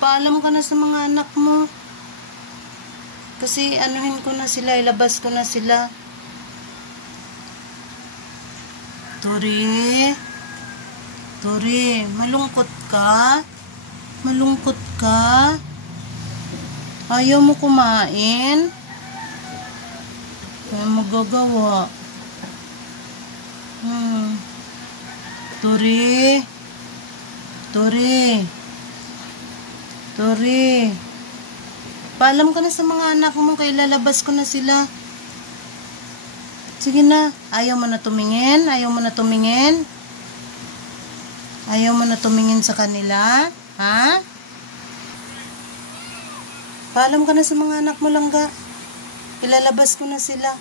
Magpaalam ka na sa mga anak mo. Kasi anuhin ko na sila, ilabas ko na sila. Tori, malungkot ka? Malungkot ka? Ayaw mo kumain? Ano magagawa? Tori. Paalam ka na sa mga anak mo, kaya lalabas ko na sila. Sige na. Ayaw mo na tumingin? Ayaw mo na tumingin? Ayaw mo na tumingin sa kanila? Ha? Paalam ka na sa mga anak mo, Langga. Ilalabas ko na sila.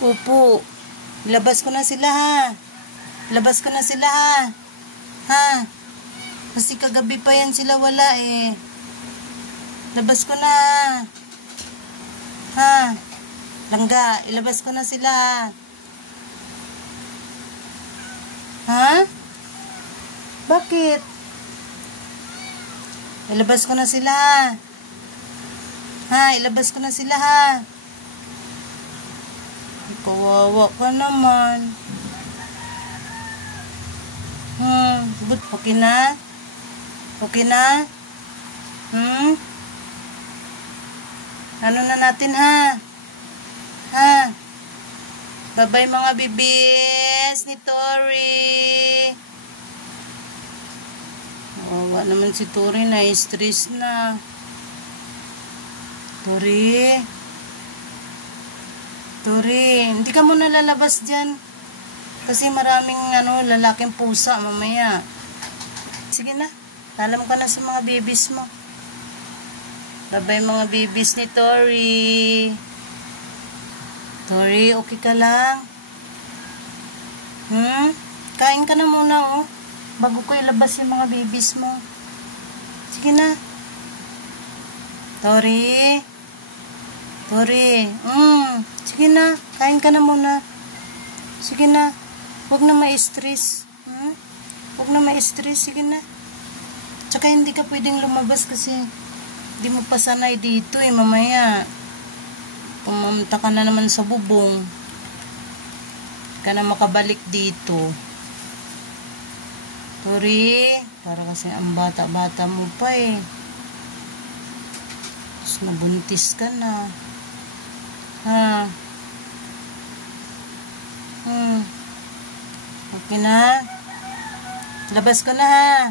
Upo. Ilabas ko na sila, ha? Ilabas ko na sila, ha? Ha? Kasi kagabi pa yan sila wala, eh. Labas ko na. Ha? Langga, ilabas ko na sila. Ha? Bakit? Ilabas ko na sila. Ha? Ilabas ko na sila, ha? Kawawa ka naman. Okay na? Okay na? Ano na natin, ha? Ha? Bye-bye mga bibis ni Tori. Kawawa naman si Tori, na-stress na. Tori, hindi ka muna lalabas dyan. Kasi maraming lalaking pusa mamaya. Sige na, alam ka na sa mga babies mo. Bye-bye mga babies ni Tori. Tori, okay ka lang? Kain ka na muna, oh. Bago ko ilabas yung mga babies mo. Sige na. Tori. Sige na, kain ka na muna. Sige na. Huwag na ma-stress. Huwag na ma-stress. Sige na. Tsaka hindi ka pwedeng lumabas kasi hindi mo pa sanay dito, eh, mamaya. Pumunta ka na naman sa bubong. Hindi ka na makabalik dito. Tori, para kasi ang bata-bata mo pa, eh. Tapos nabuntis ka na. Ha? Okay na? Labas ko na, ha?